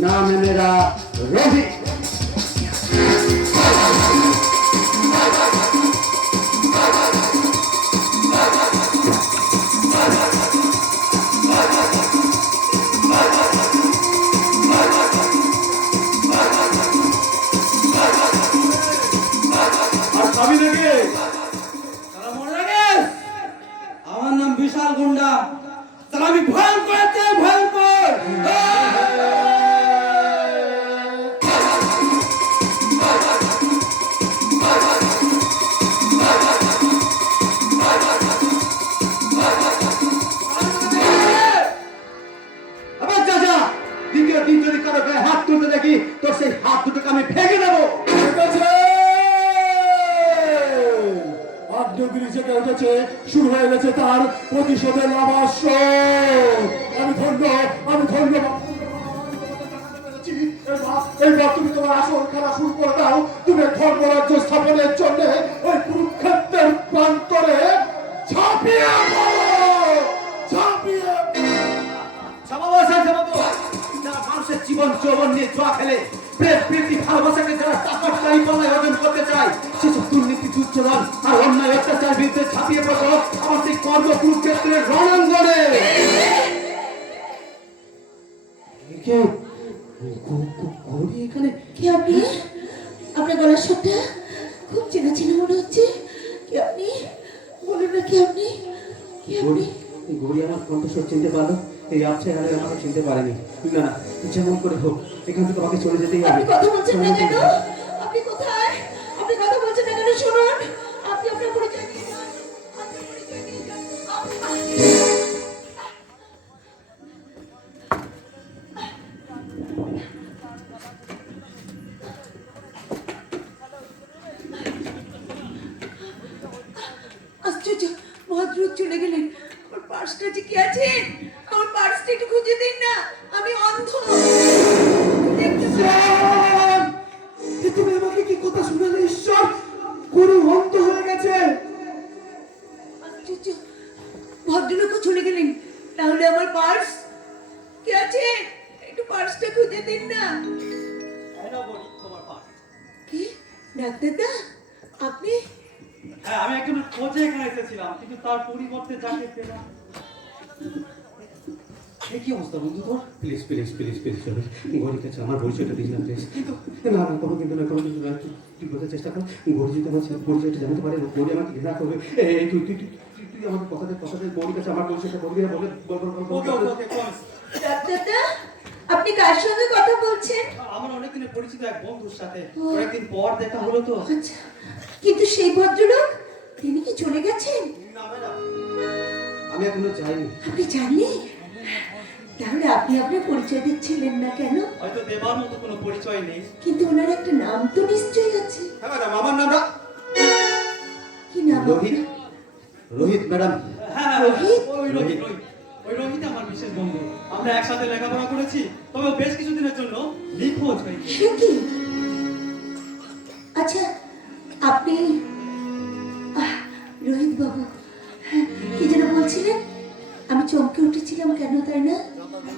नाम है मेरा रोहित। আমার নাম বিশাল গুন্ডা, তাহলে আমি ভয়ঙ্কর ভয়ঙ্কর। আবার চাচা, দ্বিতীয় দিন যদি কারো গায়ে হাত তুলতে দেখি তোর সেই হাত দুটোকে আমি ভেঙে দেবো। আগ্নেয়গিরি জেগে উঠেছে, শুরু হয়ে গেছে তার প্রতিশোধের লাভাস্য। আমি ধন্য এইবার তুমি তোমার আসল খেলা শুরু করে দাও। তুমি ধর্মরাজ্য স্থাপনের জন্য ওই কুরুক্ষেত্রের প্রান্তরে ঝাঁপিয়ে যারা মানুষের জীবন যৌবন নিয়ে জুয়া খেলে, প্রেম প্রীতি ভালোবাসাকে যারা চাকরটাই পাল্লায় অর্জন করতে চায়, সেসব দুর্নীতি দুর্যোধন আর অন্যায় অত্যাচার বিরুদ্ধে ঝাঁপিয়ে পড়ো আমার সেই কর্ম কুরুক্ষেত্রের রণাঙ্গনে। এখানে কে আপনি? আপনার গলার স্বরটা খুব চেনা চেনা মনে হচ্ছে। কে আপনি? বলুন না, কে আপনি? কে আপনি? গৌরী আমার কণ্ঠস্বর চিনতে পারলো, এই আবছা গানের আমাকে চিনতে পারেনি। না না, যেমন করে হোক এখান থেকে আমাকে চলে যেতেই হবে। আপনি কথা বলছেন না কেন? আপনি কোথায়? আপনি কথা বলছেন না কেন? শুনুন, আপনি আপনার পরিচয় দিয়ে যান। আপনার পরিচয় দিয়ে যান। আশ্চর্য, ভদ্রলোক চলে গেলেন। আমার পার্সটা যে কি আছে? আমার পার্সটা একটু খুঁজে দিন না, আমি অন্ধ, দেখতে পাই। তুমি আমাকে কি কথা শুনালে ঈশ্বর? গুরু অন্ধ হয়ে গেছে। আশ্চর্য, ভদ্রলোকও চলে গেলেন, তাহলে আমার পার্স কে আছে? একটু পার্সটা খুঁজে দিন না। ডাক্তারদা, আপনি? হ্যাঁ, আমি একজনের খোঁজে এখানে এসেছিলাম, কিন্তু তার পরিবর্তে যাকে পেলাম। এ কি অবস্থা বন্ধু তোর? প্লিজ প্লিজ প্লিজ প্লিজ চলে গরির কাছে আমার পরিচয়টা দিস না প্লিজ। কিন্তু না না কোনো কিন্তু না কোনো কিন্তু না, তুই বোঝার চেষ্টা কর। গরি যদি আমার পরিচয়টা জানতে পারে, গরি আমাকে ঘৃণা করবে। এই তুই তুই তুই তুই আমার কথাতে গরির কাছে আমার পরিচয়টা বলবি না? বলে ওকে ওকে ওকে, প্রমিস। ডাক্তারদা, আপনি কার সঙ্গে কথা বলছেন? আমার অনেকদিনের পরিচিত এক বন্ধুর সাথে কয়েকদিন পর দেখা হলো তো। আচ্ছা, কিন্তু সেই ভদ্রলোক, তিনি কি চলে গেছেন? না ম্যাডাম, আমি এখনো যাইনি। আপনি জাননি? তাহলে আপনি আপনার পরিচয় দিচ্ছিলেন না কেন? হয়তো দেবার মতো কোনো পরিচয় নেই। কিন্তু ওনার একটা নাম তো নিশ্চয়ই আছে। হ্যাঁ ম্যাডাম, আমার নাম কি নাম রোহিত। আপনার? রোহিত ম্যাডাম। হ্যাঁ, রোহিত? ওই রোহিত রোহিত ওই রোহিত আমার বিশেষ বন্ধু। আমরা একসাথে লেখাপড়া করেছি, তবে ও বেশ কিছুদিনের জন্য নিখোঁজ হয়ে গেছে। সে কি? আচ্ছা, আপনি রোহিত বাবু, হ্যাঁ, কি যেন বলছিলেন? আমি চমকে উঠেছিলাম কেন, তাই না?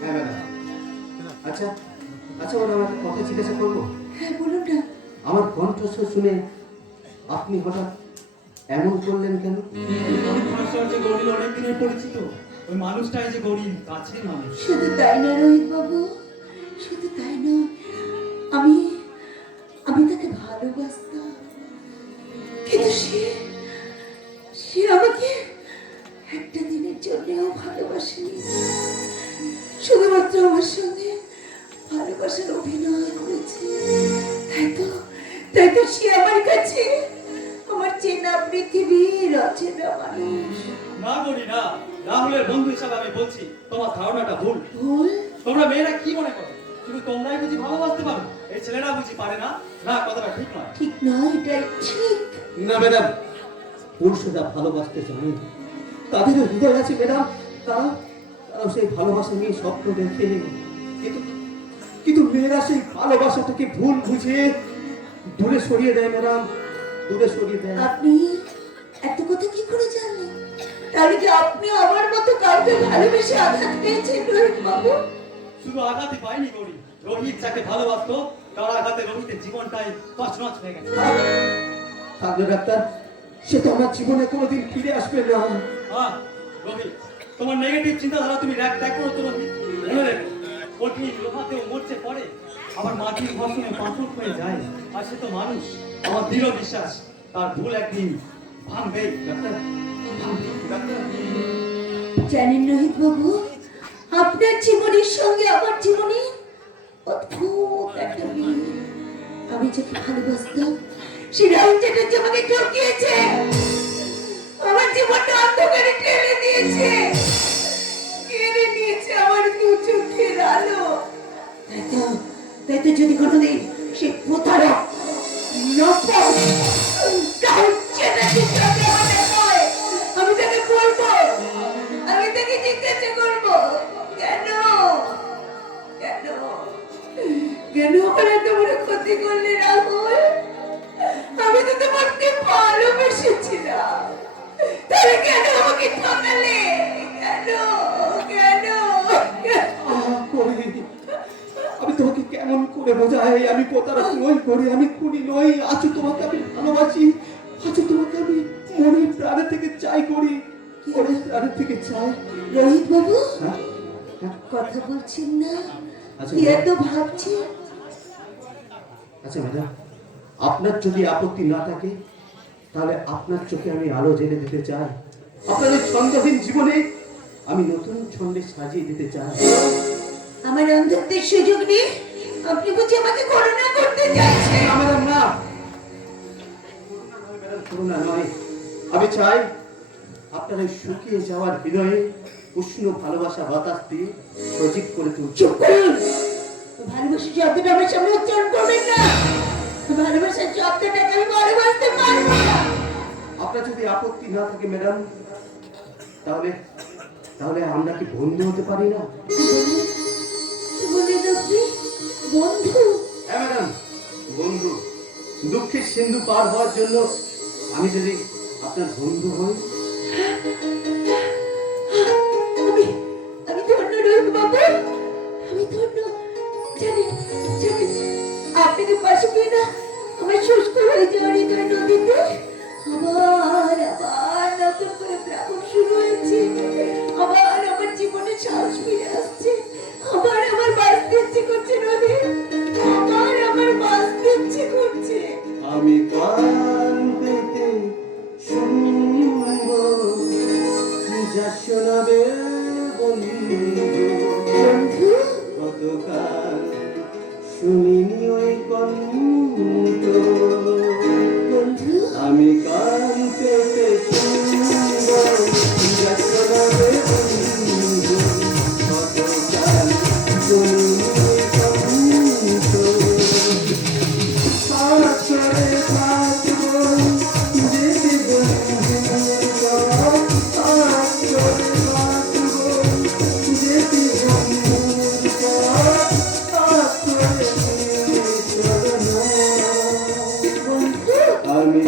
হ্যাঁ ম্যাডাম। আচ্ছা আচ্ছা ম্যাডাম, একটা কথা জিজ্ঞাসা করবো? হ্যাঁ, বলুন না। আমার কণ্ঠস্বর শুনে আপনি হঠাৎ এমন করলেন কেন? কণ্ঠস্বর যে গরিব অনেক দিনের পরিচিত, ওই মানুষটাই যে গরিব কাছের মানুষ। শুধু তাই না রোহিত বাবু, শুধু তাই নয়, আমি আমি তাকে ভালোবাসতাম, কিন্তু সে আমাকে একটা দিনের জন্যও ভালোবাসেনি। শুধুমাত্র আমার সঙ্গে ভালোবাসার অভিনয় করেছে। তাই তো সে আমার কাছে আমার চেনা পৃথিবীর অচেনা মানুষ। না গরি না, রাহুলের বন্ধু হিসাবে আমি বলছি, তোমার ধারণাটা ভুল। ভুল? তোমরা মেয়েরা কি মনে করো শুধু তোমরাই বুঝি ভালোবাসতে পারো, এই ছেলেরা বুঝি পারে না? না, কথাটা ঠিক নয়। ঠিক নয়, এটাই ঠিক। না ম্যাডাম, পুরুষরা ভালোবাসতে জানে, তাদেরও হৃদয় আছে ম্যাডাম। তারাও সেই ভালোবাসা নিয়ে স্বপ্ন দেখে, কিন্তু কিন্তু মেয়েরা সেই ভালোবাসাটাকে ভুল বুঝে দূরে সরিয়ে দেয় ম্যাডাম, দূরে সরিয়ে দেয়। আপনি এত কথা কি করে জানলেন? তাহলে কি আপনি আমার মতো কাউকে ভালোবেসে আঘাত পেয়েছেন রোহিত বাবু? শুধু আঘাতই পাইনি গরি, রোহিত যাকে ভালোবাসতো তার আঘাতে রোহিতের জীবনটাই তছনছ হয়ে গেছে। থাকলে ডাক্তার, সে তো আমার জীবনে কোনোদিন ফিরে আসবে না। হ্যাঁ রোহিত, তোমার নেগেটিভ চিন্তাধারা তুমি ত্যাগ করো তো রোহিত। মনে রেখো, কঠিন লোহাতেও মরচে পড়ে, আবার মাটির ঘর্ষণে পাথর হয়ে যায়। আর সে তো মানুষ, আমার দৃঢ় বিশ্বাস তার ভুল একদিন ভাঙবেই। ডাক্তার, ডাক্তার, জানেন রোহিত বাবু, আপনার জীবনের সঙ্গে আমার জীবনে অদ্ভুত একটা মিল। আমি যাকে ভালোবাসতাম, সে রাহুল চ্যাটার্জি আমাকে ঠকিয়েছে, আমার জীবনটা অন্ধকারে ঠেলে দিয়েছে, কেড়ে নিয়েছে আমার দু চোখের আলো। তাই তো যদি কোনোদিন সে প্রতারক নকল রাহুল চ্যাটার্জির সঙ্গে আমার দেখা হয়, আমি তাকে বলবো, আমি তাকে জিজ্ঞাসা করবো, কেন কেন কেন আমার এত বড় ক্ষতি করলে রাহুল? আমি তো তোমাকে ভালোবেসেছিলাম, তাহলে কেন আমাকে ঠকালে? কেন কেন? আমি তোমাকে কেমন করে বোঝাই? আমি প্রতারক নই করি, আমি খুনি নই। আজ তোমাকে আমি ভালোবাসি, আজ তোমাকে আমি মনে প্রাণে থেকে চাই করি, মনে প্রাণে থেকে চাই। রোহিত বাবু, হ্যাঁ? হ্যাঁ? কথা বলছেন না? আচ্ছা, কি এত ভাবছেন? আচ্ছা ম্যাডাম, আপনার যদি আপত্তি না থাকে, তাহলে আপনার চোখে আমি আলো জেলে দিতে চাই। আপনার এই ছন্দহীন জীবনে আমি নতুন ছন্দে সাজিয়ে দিতে চাই। আমার অন্ধত্বের সুযোগ নিয়ে আপনি বুঝি আমাকে করুণা করতে চাইছেন? না ম্যাডাম, না ম্যাডাম, করুণা নয়। আমি চাই আপনার এই শুকিয়ে যাওয়ার হৃদয়ে উষ্ণ ভালোবাসা বাতাস দিয়ে সজীব করে তুলতে। চুপ করুন! ভালোবাসার শব্দটা আমার সামনে উচ্চারণ করবেন না। ভালোবাসার শব্দটাকে আমি ভালোবাসতে পারবো না। আপনার যদি আপত্তি না থাকে ম্যাডাম, তাহলে তাহলে আমরা কি বন্ধু হতে পারি না? কি বললেন আপনি? বন্ধু? হ্যাঁ ম্যাডাম, বন্ধু। দুঃখের সিন্ধু পার হওয়ার জন্য আমি যদি আপনার বন্ধু হই। আমি আমি ধন্য রোহিত বাবু, আমি ধন্য। জানেন জানেন, আপনাদের পাশে পেয়ে না আমার শুষ্ক হয়ে আমি কান পেতে শুনব যা শোনাবে বন্ধু গতকাল শুনিনি ওই কণ্ঠ আমি কান পেতে শুনব যা শোনাবে বন্ধু গতকাল শুনিনি ওই কণ্ঠ আচরে থাকব যেতে বন্ধু আচরে থাকব যেতে বন্ধু আচরে আমি